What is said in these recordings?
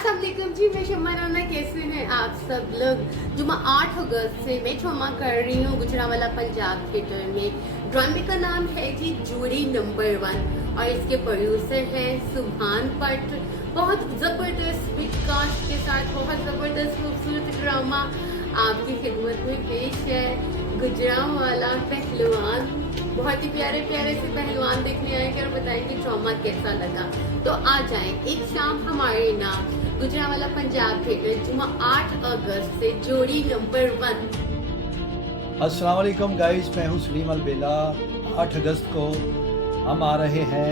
अस्सलाम वालेकुम जी, मैं शम्मा राना। कैसे हैं आप सब लोग। जुमा 8 अगस्त से मैं ड्रामा कर रही हूँ गुजरांवाला पंजाब थिएटर में। ड्रामे का नाम है जी जोड़ी नंबर 1 और इसके प्रोड्यूसर हैं सुभान भट्ट। बहुत जबरदस्त बिग कास्ट के साथ बहुत जबरदस्त खूबसूरत ड्रामा आपकी खिदमत में पेश है। गुजरांवाला पहलवान, बहुत ही प्यारे प्यारे से पहलवान देखने आएंगे और बताएंगे ड्रामा कैसा लगा। तो आ जाएं एक शाम हमारे नाम गुजरांवाला पंजाब थिएटर, जुमा 8 अगस्त से जोड़ी नंबर 1। अस्सलाम वालेकुम गाइस, मैं हूँ सलीम अलबेला। 8 अगस्त को हम आ रहे हैं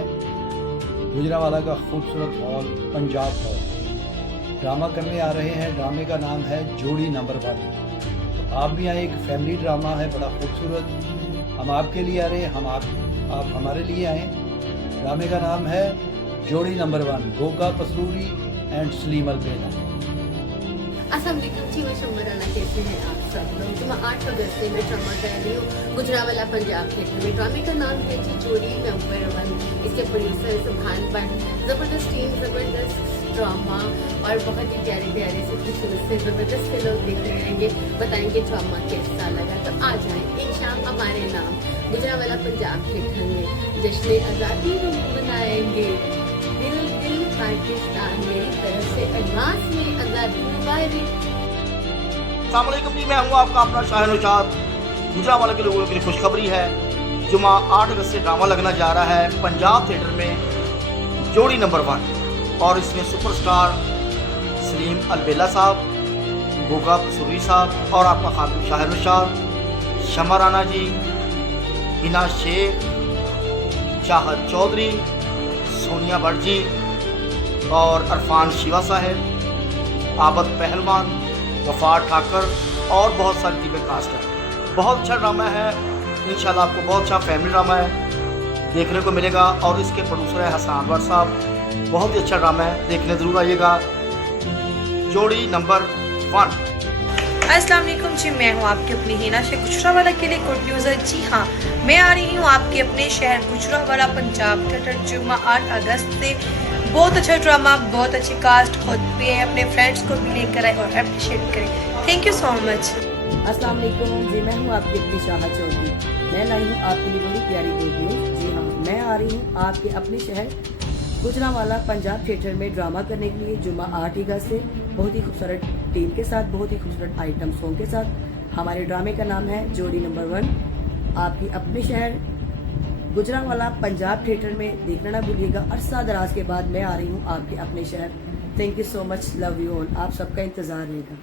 गुजरांवाला का खूबसूरत हॉल पंजाब हॉल। ड्रामा करने आ रहे हैं। ड्रामे का नाम है जोड़ी नंबर 1। तो आप भी आए, एक फैमिली ड्रामा है, बड़ा खूबसूरत। हम आपके लिए आ रहे हैं, आप हमारे लिए आए। ड्रामे का नाम है जोड़ी नंबर 1, गोगा पसरूरी एंड सलीम अलबेला। अस्सलाम वालेकुम जी, मैं शम्मा राना। कैसे हैं आप सब लोग। जुमा 8 अगस्त से मैं ड्रामा कर रही हूँ गुजरांवाला पंजाब थिएटर में। ड्रामे का नाम है जी जोड़ी नंबर 1। इसके प्रोड्यूसर सुभान भट्ट। जबरदस्त टीम, जबरदस्त ड्रामा और बहुत ही प्यारे प्यारे से खूबसूरत से जबरदस्त से लोग देखने आएंगे, बताएंगे ड्रामा कैसा लगा। तो आ जाएं एक शाम हमारे नाम गुजरांवाला पंजाब थिएटर में। जश्न आज़ादी मनाएंगे। दिल दिल पाकिस्तान, मेरी तरफ से एडवांस में आज़ादी मुबारक। अस्सलाम वालेकुम जी, मैं हूँ आपका अपना शाहनुशाद। गुजरांवाला के लोगों के लिए खुशखबरी है। जुमा 8 अगस्त से ड्रामा लगना जा रहा है पंजाब थिएटर में, जोड़ी नंबर 1। और इसमें सुपरस्टार सलीम अलबेला साहब, गोगा पसूरी साहब और आपका खातून शाहनुशाद, शम्मा राना जी, हिना शेख, चाहत चौधरी, सोनिया भट्ट जी और अरफान शिवा साहब, आबद पहलवान, गफार ठाकर और बहुत सारी टीमें कास्ट है। बहुत अच्छा ड्रामा है। इंशाल्लाह आपको बहुत अच्छा फैमिली ड्रामा है देखने को मिलेगा। और इसके प्रोड्यूसर है हसन अनवर साहब। बहुत ही अच्छा ड्रामा है, देखने ज़रूर आइएगा। जोड़ी नंबर 1। अस्सलाम वालेकुम जी, मैं हूँ आपकी अपनी हिना शेख। गुजरांवाला के लिए गुड न्यूज़ है। जी हाँ, मैं आ रही हूँ आपके अपने शहर गुजरांवाला पंजाब थिएटर जुमा 8 अगस्त से। बहुत अच्छा ड्रामा, बहुत अच्छी कास्ट, खुद भी है, अपने फ्रेंड्स को भी लेकर आए और अप्रिशिएट करें। Thank you so much. अस्सलाम वालेकुम जी, मैं हूँ आपकी अपनी चाहत चौधरी। मैं लाई हूँ आपके लिए बड़ी प्यारी गुड न्यूज़। जी हाँ, मैं आ रही हूँ आपके अपने शहर गुजरांवाला पंजाब थिएटर में ड्रामा करने के लिए जुमा 8 अगस्त से। बहुत ही खूबसूरत टीम के साथ, बहुत ही खूबसूरत आइटम सॉन्ग के साथ। हमारे ड्रामे का नाम है जोड़ी नंबर 1। आपकी अपने शहर गुजरांवाला पंजाब थिएटर में देखना ना भूलिएगा। अरसा दराज के बाद मैं आ रही हूँ आपके अपने शहर। Thank you so much, love you all. आप सबका इंतजार रहेगा।